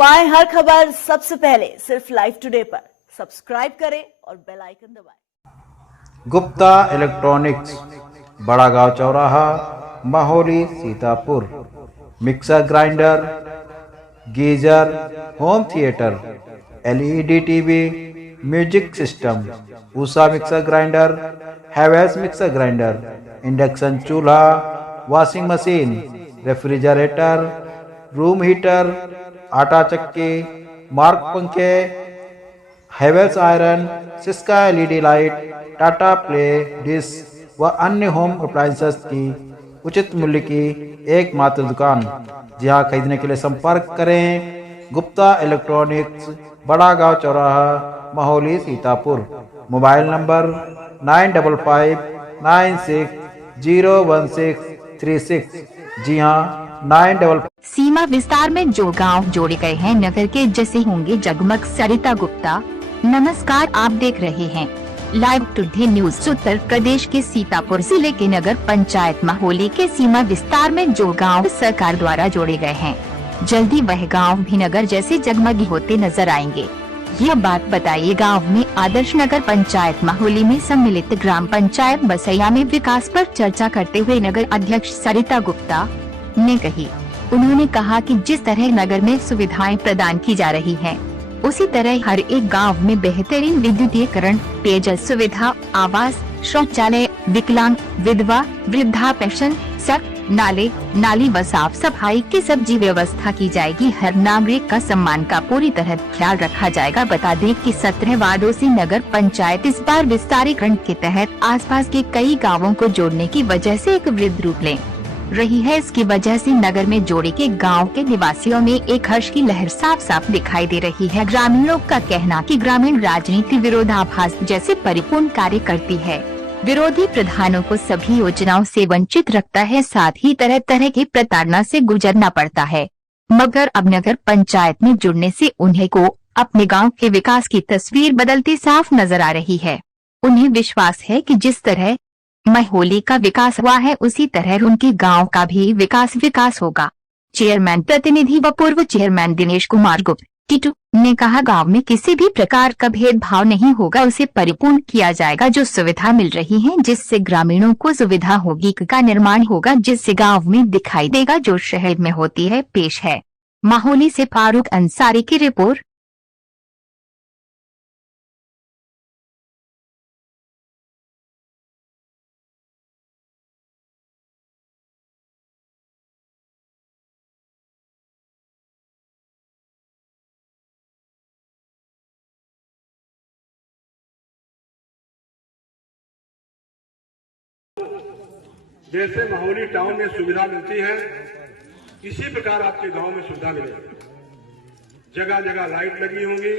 पाएं हर खबर सबसे पहले सिर्फ लाइव टुडे पर। सब्सक्राइब करें और बेल आइकन दबाएं। गुप्ता इलेक्ट्रॉनिक्स, बड़ा गांव चौराहा, Mahauli, Sitapur. Mixer grinder, geyser, home theatre, LED TV, music system, Usha mixer grinder, Havells mixer grinder, induction चूल्हा, washing machine, refrigerator, room heater, आटा चक्की, मार्क पंखे, Havells iron, Syska LED light, Tata Play dish व अन्य होम अप्लायंसेस की उचित मूल्य की एकमात्र दुकान। जहां खरीदने के लिए संपर्क करें गुप्ता इलेक्ट्रॉनिक्स, बड़ा गांव चौराहा, माहौली, सीतापुर। Mobile number 9556961636। जी हाँ, 955। सीमा विस्तार में जो गांव जोड़े गए हैं नगर के जैसे होंगे जगमग। सरिता गुप्ता, नमस्कार, आप देख रहे हैं live today news. Uttar Pradesh के सीतापुर जिले के नगर पंचायत माहौली के सीमा विस्तार में जो गांव सरकार द्वारा जोड़े गए हैं, जल्दी वह गांव भी नगर जैसे जगमगी होते नजर आएंगे। यह बात बताइए गांव में आदर्श नगर पंचायत माहौली में सम्मिलित ग्राम पंचायत बसैया में विकास पर चर्चा करते हुए नगर अध्यक्ष सरिता गुप्ता ने कही। उन्होंने कहा कि जिस तरह नगर में सुविधाएं प्रदान की जा रही हैं, उसी तरह हर एक गांव में बेहतरीन विद्युतीकरण, पेयजल सुविधा, आवास, शौचालय, विकलांग, विधवा, वृद्धा पेंशन, सड़क, नाले, नाली व साफ सफाई की सब्जी व्यवस्था की जाएगी। हर नागरिक का सम्मान का पूरी तरह ख्याल रखा जाएगा। बता दें कि 17 वार्डों से नगर पंचायत इस बार विस्तारीकरण के तहत आसपास के कई गाँवों को जोड़ने की वजह से एक वृद्ध रूप ले रही है। इसकी वजह से नगर में जोड़े के गांव के निवासियों में एक हर्ष की लहर साफ साफ दिखाई दे रही है। ग्रामीणों का कहना कि ग्रामीण राजनीति विरोधाभास जैसे परिपूर्ण कार्य करती है, विरोधी प्रधानों को सभी योजनाओं से वंचित रखता है, साथ ही तरह तरह की प्रताड़ना से गुजरना पड़ता है। मगर अब नगर पंचायत में जुड़ने से उन्हें को अपने गाँव के विकास की तस्वीर बदलती साफ नजर आ रही है। उन्हें विश्वास है कि जिस तरह माहौली का विकास हुआ है, उसी तरह उनके गांव का भी विकास होगा। चेयरमैन प्रतिनिधि व पूर्व चेयरमैन दिनेश कुमार गुप्ता टीटू ने कहा, गांव में किसी भी प्रकार का भेदभाव नहीं होगा, उसे परिपूर्ण किया जाएगा। जो सुविधा मिल रही है, जिससे ग्रामीणों को सुविधा होगी, का निर्माण होगा, जिससे गाँव में दिखाई देगा जो शहर में होती है। पेश है माहौली से फारूक अंसारी की रिपोर्ट। जैसे माहौली टाउन में सुविधा मिलती है, इसी प्रकार आपके गांव में सुविधा मिलेगी। जगह जगह लाइट लगी होंगी,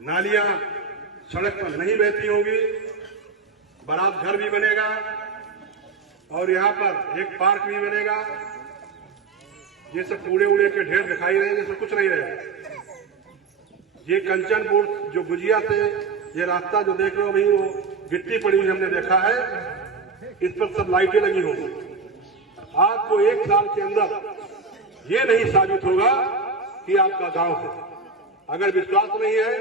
नालियां सड़क पर नहीं बहती होंगी, बारात घर भी बनेगा और यहाँ पर एक पार्क भी बनेगा। ये सब कूड़े उड़े के ढेर दिखाई रहे, जैसे कुछ नहीं रहेगा। ये कंचनपुर जो गुजिया से ये रास्ता जो देख रहे हो अभी, वो गिट्टी पड़ी हुई हमने देखा है, इस पर सब लाइटें लगी होंगी। आपको 1 साल के अंदर ये नहीं साबित होगा कि आपका गांव है। अगर विश्वास नहीं है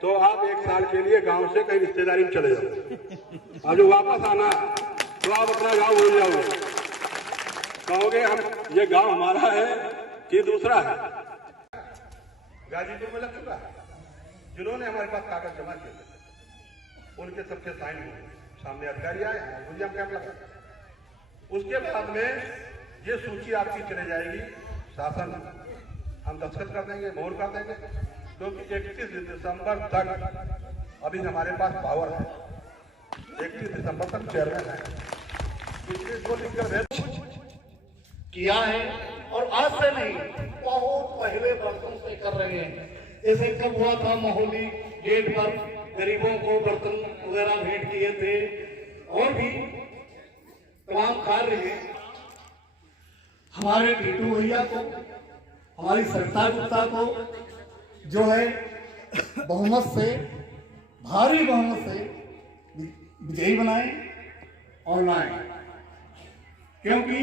तो आप 1 साल के लिए गांव से कहीं रिश्तेदारी में चले जाओ और जो वापस आना तो आप अपना गांव भूल जाओगे। कहोगे हम ये गांव हमारा है कि दूसरा है। गाजीपुर में लग चुका है, जिन्होंने हमारे पास कागज जमा किए उनके सबके साइन हुए, सामने अधिकारी आए, गुजिया कैंप लगा। उसके बाद में ये सूची आपकी चले जाएगी शासन, हम दस्तखत कर देंगे, मोहर कर देंगे, क्योंकि 31 दिसंबर तक अभी हमारे पास पावर है। 31 दिसंबर तक चेयरमैन है, इसलिए जो लिखकर किया है और आज से नहीं, बहुत पहले बर्तन से कर रहे हैं। जैसे कब हुआ था माहौली गेट पर गरीबों को बर्तन वगैरह भेंट किए थे, और भी तमाम कार्य हैं। हमारे टीटू भैया को, हमारी सरिता गुप्ता को जो है बहुमत से, भारी बहुमत से विजयी बनाए और लाए, क्योंकि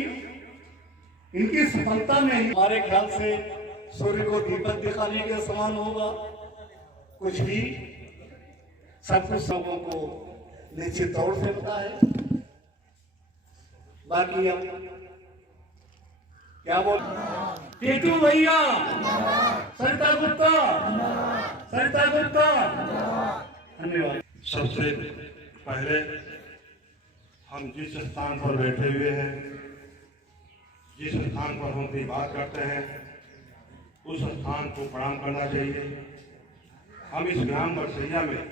इनकी सफलता में हमारे ख्याल से सूर्य को दीपक दिखाने के समान होगा। कुछ भी सब कुछ लोगों को निश्चित तौर से पता है। बाकी अब क्या बोल टीटू भैया, सरिता गुप्ता, सरिता गुप्ता, धन्यवाद। सबसे पहले हम जिस स्थान पर बैठे हुए हैं, जिस स्थान पर हम अपनी बात करते हैं, उस स्थान को प्रणाम करना चाहिए। हम इस ग्राम बरसैया में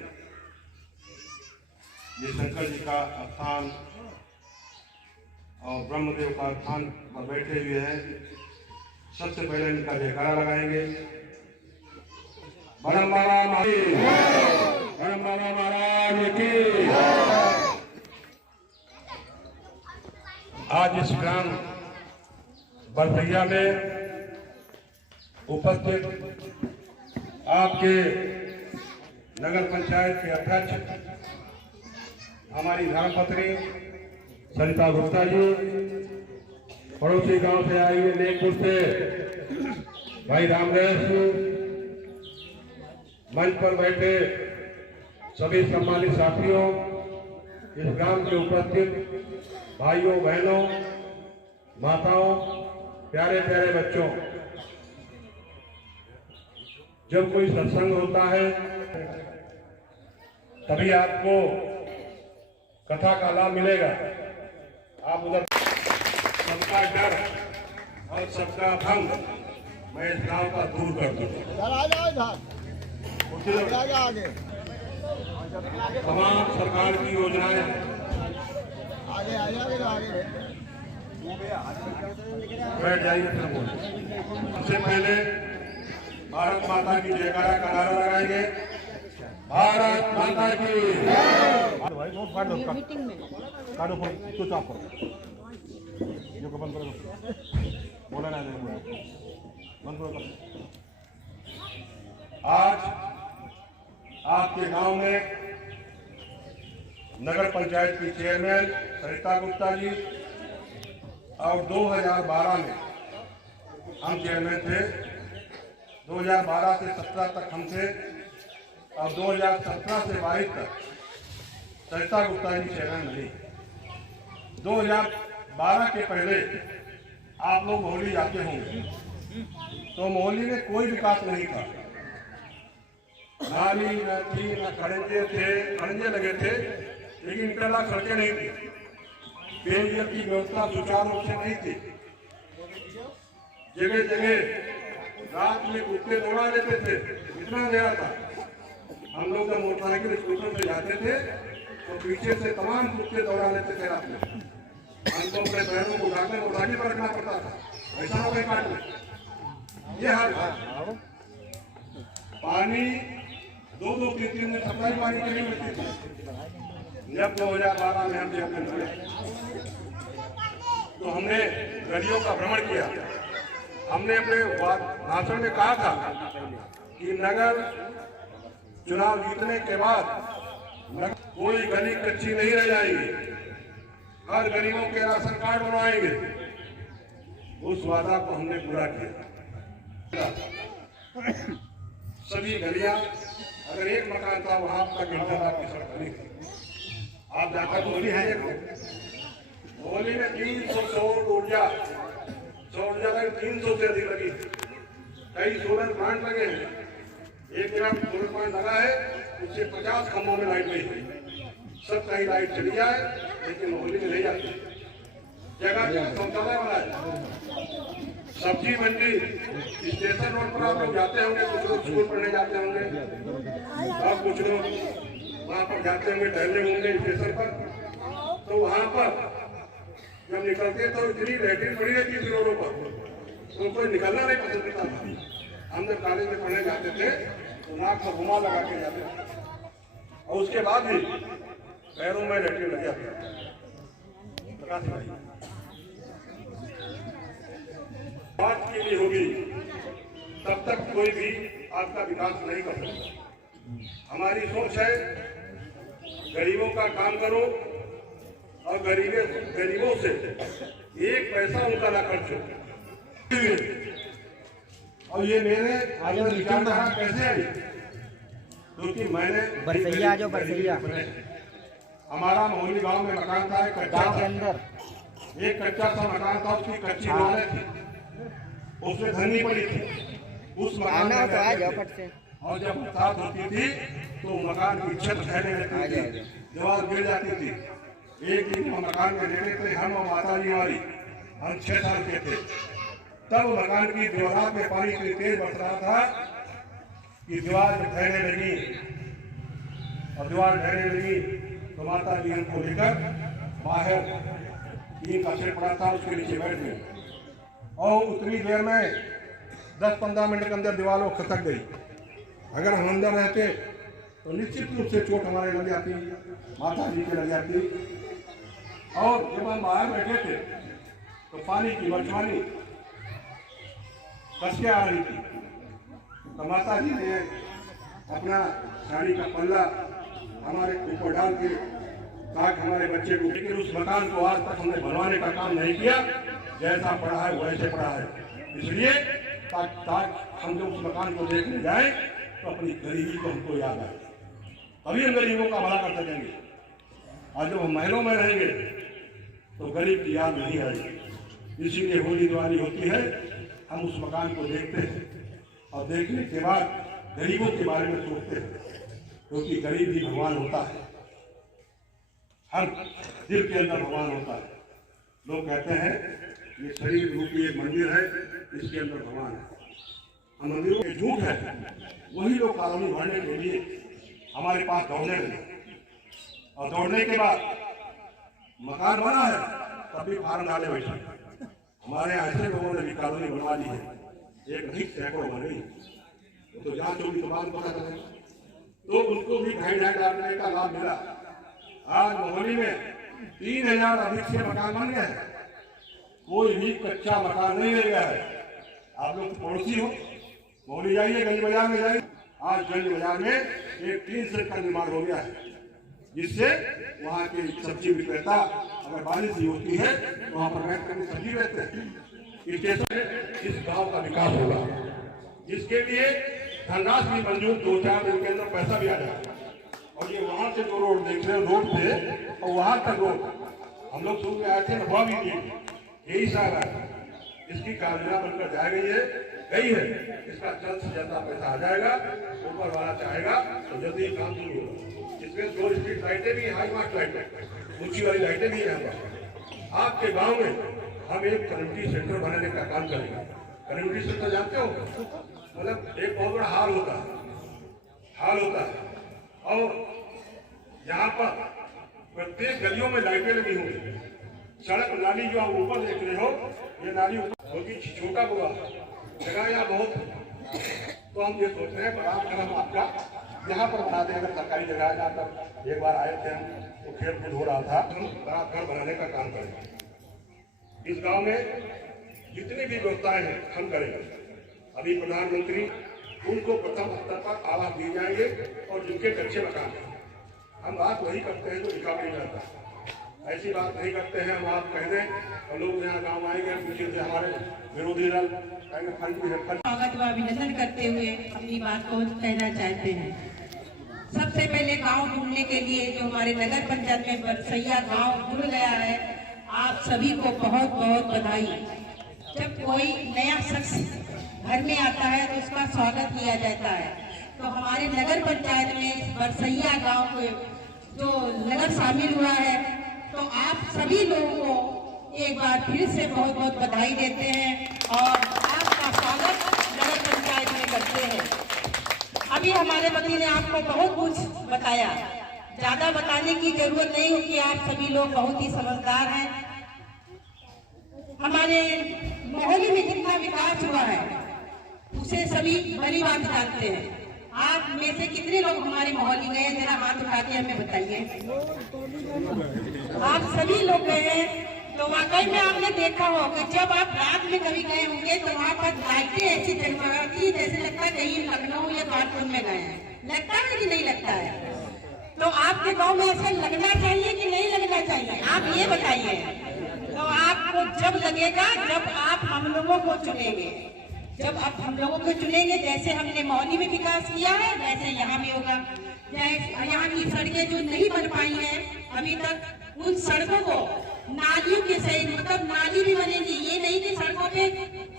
ये शंकर जी का स्थान और ब्रह्मदेव का स्थान पर बैठे हुए हैं। सबसे पहले इनका जयकारा लगाएंगे। ब्रह्मबाबा महाराज की। आज इस ग्राम बरसैया में उपस्थित आपके नगर पंचायत के अध्यक्ष हमारी धर्मपत्नी सरिता गुप्ता जी, पड़ोसी गांव से आए हुए नेकपुर से भाई रामदेव, मंच पर बैठे सभी सम्मानित साथियों, इस ग्राम के उपस्थित भाइयों बहनों, माताओं, प्यारे प्यारे बच्चों, जब कोई सत्संग होता है तभी आपको कथा का लाभ मिलेगा। आप उधर सबका डर और सबका भंग मैं इस गांव का दूर कर दूंगा। तमाम सरकार की योजनाएं बैठ जाइए। सबसे पहले भारत माता की जयकारा का नारा लगाएंगे। भारत माता की। आज आपके गांव में नगर पंचायत की चेयरमैन सरिता गुप्ता जी और 2012 में हम चेयरमैन थे। 2012 से 17 तक हम थे और 2017 से 22 तक सरिता गुप्ता जी चेयरमैन रही। 2012 के पहले आप लोग मोहली जाते होंगे तो मोहली में कोई विकास नहीं था। नाली न थी, न खड़ंजे थे, खड़ंजे लगे थे लेकिन इंटरलॉक सड़कें नहीं थी। पेयजल की व्यवस्था सुचारू रूप से नहीं थी। जगह जगह रात में कुत्ते दौड़ा लेते थे, इतना अंधेरा था। हम लोग जब मोटरसाइकिल स्कूटर से जाते थे तो पीछे से तमाम कुत्ते दौड़ा लेते थे रात में। हमको अपने पैरों को उठाकर मोटरसाइकिल पर रखना पड़ता था, ऐसा हो गया काट में। ये हाल था। पानी 2-2, 3-3 दिन सप्लाई पानी के लिए मिलती थी। जब 2012 में हम चेयरमैन बने तो हमने गलियों का भ्रमण किया। हमने अपने भाषण में कहा था कि नगर चुनाव जीतने के बाद कोई गली कच्ची नहीं रह जाएगी, हर गरीबों के राशन कार्ड बनवाएंगे। उस वादा को हमने पूरा किया। सभी गलियां, अगर एक मकान था वहां तक इंटरलॉक की सड़क बनी थी। आप जाकर होली है, होली में 300 सौर ऊर्जा 300 से अधिक लगी। कई सोलर प्लांट लगे हैं। एक जगह सोलर प्लांट लगा है, उससे 50 खंभों में लाइट गई। सब कहीं लाइट चली जाए लेकिन होली में नहीं जाती। जगह जगह शौचालय बना है। सब्जी मंडी, स्टेशन रोड पर आप लोग जाते होंगे, कुछ लोग स्कूल पढ़ने जाते होंगे और कुछ लोग वहाँ पर जाते होंगे, टहलने होंगे स्टेशन पर। तो वहाँ पर जब निकलते तो इतनी लैट्रिन पड़ी रहती थी रोडों पर, तो कोई निकलना नहीं पसंद करता था। हम जब कॉलेज में पढ़ने जाते थे तो नाक में घुमा लगा के जाते थे और उसके बाद भी पैरों में लैट्रिन लग जाता। प्रकाश भाई बात के लिए होगी तब तक कोई भी आपका विकास नहीं कर सकता। हमारी सोच है गरीबों का काम करो और गरीबों से एक पैसा उनका ना खर्च हो। और ये मेरे अंदर विचारधारा कैसे आई, क्योंकि मैंने बरसैया जो बरसैया हमारा मोहली गांव में मकान था, एक कच्चा गांव के था, अंदर एक कच्चा सा मकान था, उसकी कच्ची दीवारें थी, उसमें धनी पड़ी थी। उस मकान आना में तो आ रहते जाओ थे। फट से। और जब बरसात होती थी तो मकान की छत ढहने लगती थी, दीवार गिर जाती थी। एक दिन हम मकान में रहते थे, हम और माता जी हमारी, हम 6 साल के थे। तब मकान की दीवार में पानी इतनी तेज बरस रहा था कि दीवार में ढहने लगी, और दीवार ढहने लगी तो माता जी हमको लेकर बाहर टीन का शेड पड़ा था, उसके नीचे बैठ गए। और उतनी देर में 10-15 मिनट के अंदर दीवार खसक गई। अगर हम अंदर रहते तो निश्चित रूप से चोट हमारे लग जाती, माता जी के लग जाती। और जब हम बाहर बैठे थे तो पानी की बरसानी कस के आ रही थी, तो माता जी ने अपना साड़ी का पल्ला हमारे ऊपर डाल के ताकि हमारे बच्चे को, लेकिन उस मकान को आज तक हमने बनवाने का काम नहीं किया, जैसा पड़ा है वैसे पड़ा है। इसलिए ताकि हम जब उस मकान को देखने जाए तो अपनी गरीबी को हमको याद आए, तभी हम गरीबों का भला कर सकेंगे। और जब हम महलों में रहेंगे तो गरीब की याद नहीं आएगी। इसीलिए होली दिवाली होती है, हम उस मकान को देखते हैं और देखने के बाद गरीबों के बारे में सोचते हैं, क्योंकि गरीब भी भगवान होता है, हर दिल के अंदर भगवान होता है। लोग कहते हैं ये शरीर रूपी एक मंदिर है, इसके अंदर भगवान है। मंदिरों के झूठ है, वही लोग कॉलोनी भरने के लिए हमारे पास दौड़ने लगे, और दौड़ने के बाद मकान बना है तब भी फार्म डाले बैठे। हमारे ऐसे लोगों ने भी कॉलोनी बनवा ली है, एक नहीं सैकड़ों बन गई, तो जांच होगी तो बाद पता चलेगा। तो उसको भी ढाई डालने का लाभ मिला। आज मोहली में 3000 अधिक से मकान बन गए हैं, कोई भी कच्चा मकान नहीं रह गया है। आप लोग पड़ोसी हो, मोहली जाइए, गंज बाजार में जाइए, आज गंज बाजार में एक 3 सेट का निर्माण हो गया है, जिससे वहाँ के सब्जी विक्रेता अगर बारिश ही होती है तो वहाँ पर बैठ कर सब्जी बेचते हैं। स्टेशन इस गांव का विकास होगा, जिसके लिए धनराशि भी मंजूर, 2-4 दिन के अंदर पैसा भी आ जाएगा। और ये वहाँ से जो रोड देख रहे हो, रोड थे और वहाँ तक रोड हम लोग शुरू में आए थे, हुआ भी नहीं, यही साल है। इसकी कामयाब बनकर जा गई है। इसका जल्द से जल्द पैसा आ जाएगा, ऊपर वाला चाहेगा तो जल्दी काम शुरू होगा। इसमें 2 स्ट्रीट लाइटें भी, हाई मार्क लाइटें, ऊंची वाली लाइटें भी हैं। आपके गांव में हम एक कम्युनिटी सेंटर बनाने का काम करेंगे। कम्युनिटी सेंटर जानते हो, मतलब एक बहुत बड़ा हाल होता है, और यहाँ पर प्रत्येक गलियों में लाइटें लगी होंगी। सड़क नाली जो आप ऊपर देख रहे हो, ये नाली होगी छोटा बुआ जगह यहाँ बहुत है। तो हम ये सोच रहे हैं बड़ा कदम आपका यहाँ पर बना दें। अगर सरकारी जगह है, जहाँ पर एक बार आए थे हम, तो खेल कूद हो रहा था, हम बड़ा घर बनाने का काम करेंगे। इस गांव में जितनी भी व्यवस्थाएं हैं हम करेंगे। अभी प्रधानमंत्री, उनको प्रथम स्तर पर आवास दिए जाएंगे, और जिनके कच्चे मकान हैं, हम बात वही करते हैं जो लिखा नहीं जाता। ऐसी बात नहीं करते हैं हम, आप कह दें और लोग यहाँ गाँव आएंगे, पीछे से हमारे विरोधी दल स्वागत व अभिनंदन करते हुए अपनी बात को कहना चाहते हैं। सबसे पहले गांव ढूंढने के लिए जो हमारे नगर पंचायत में बरसैया गांव जुड़ गया है, आप सभी को बहुत बहुत बधाई। जब कोई नया शख्स घर में आता है तो उसका स्वागत किया जाता है। तो हमारे नगर पंचायत में बरसैया गांव को जो नगर शामिल हुआ है, तो आप सभी लोगों को एक बार फिर से बहुत बहुत बधाई देते हैं और आपका स्वागत नगर पंचायत में करते हैं। अभी हमारे पति ने आपको बहुत कुछ बताया, ज्यादा बताने की जरूरत नहीं होगी, आप सभी लोग बहुत ही समझदार हैं। हमारे मोहल्ले में जितना विकास हुआ है उसे सभी बड़ी बात जानते हैं। आप में से कितने लोग हमारे मोहल्ले गए, जरा हाथ उठा के हमें बताइए। आप सभी लोग गए हैं, तो वाकई में आपने देखा होगा जब आप रात में कभी गए होंगे तो वहाँ पर लाइटें ऐसी जगमगाती जैसे लगता है कहीं लखनऊ या कानपुर में गए हैं। लगता है कि नहीं लगता है? तो आपके गांव में ऐसा लगना चाहिए कि नहीं लगना चाहिए, आप ये बताइए। तो आपको जब लगेगा जब आप हम लोगों को चुनेंगे, जब अब हम लोगों को चुनेंगे, जैसे हमने मौली में विकास किया है वैसे यहाँ भी होगा। यहाँ की सड़कें जो नहीं बन पाई हैं अभी तक, उन सड़कों को नालियों के सही, मतलब नाली भी बनेगी। ये नहीं कि सड़कों पे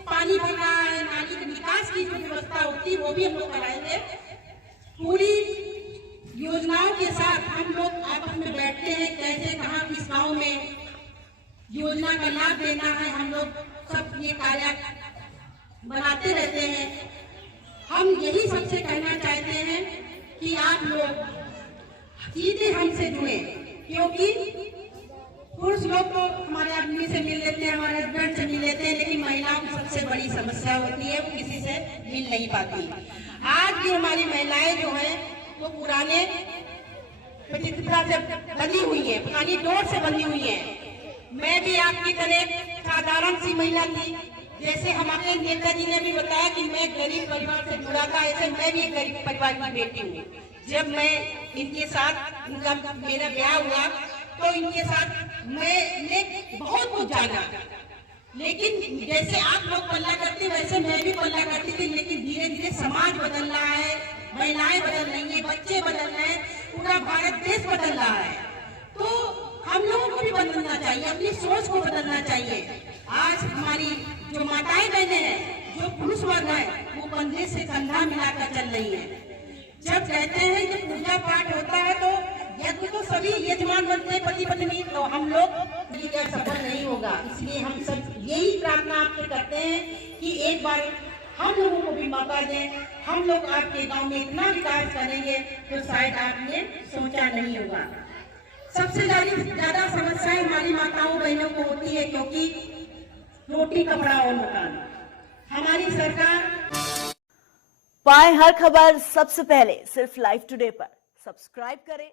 पानी भर रहा है, नाली के निकास की जो व्यवस्था होती है वो भी हम लोग कराएंगे। पूरी योजनाओं के साथ हम लोग आपस में बैठते हैं, कैसे कहाँ किस गाँव में योजना का लाभ देना है, हम लोग सब ये कार्य बनाते रहते हैं। हम यही सबसे कहना चाहते हैं कि आप लोग सीधे हमसे जुड़े, क्योंकि पुरुष लोग तो हमारे आदमी से मिल लेते हैं, हमारे हस्बैंड से मिल लेते हैं, लेकिन महिलाओं की सबसे बड़ी समस्या होती है वो किसी से मिल नहीं पाती। आज भी हमारी महिलाएं जो है वो पुराने प्रतिष्ठा से बंधी हुई है, पुरानी डोर से बंधी हुई है। मैं भी आपकी तरह साधारण सी महिला थी, जैसे हमारे नेताजी ने भी बताया कि मैं गरीब परिवार से जुड़ा था, ऐसे मैं भी एक गरीब परिवार की बेटी हूँ। जब मैं इनके साथ मेरा ब्याह हुआ तो इनके साथ मैंने बहुत कुछ जाना, लेकिन जैसे आप लोग पल्ला करते वैसे मैं भी पल्ला करती थी। लेकिन धीरे धीरे समाज बदल रहा है, महिलाएं बदल रही है, बच्चे बदल रहे हैं, पूरा भारत देश बदल रहा है। तो हम लोगों को भी बदलना चाहिए, अपनी सोच को बदलना चाहिए। आज हमारी जो माताएं बहनें हैं, जो पुरुष वर्ग है, वो कंधे से कंधा मिलाकर चल रही है। जब कहते हैं कि पूजा पाठ होता है तो यज्ञ तो सभी यजमान बनते हैं, पति पत्नी, तो हम लोग ये सफल नहीं होगा। इसलिए हम सब यही प्रार्थना आपसे करते हैं कि एक बार हम लोगों को भी मौका दें। हम लोग आपके गांव में इतना विकास करेंगे तो शायद आपने सोचा नहीं होगा। सबसे ज्यादा समस्याएं हमारी माताओं बहनों को होती है, क्योंकि रोटी कपड़ा और मकान। हमारी सरकार पाएं हर खबर सबसे पहले सिर्फ लाइव टुडे पर। सब्सक्राइब करें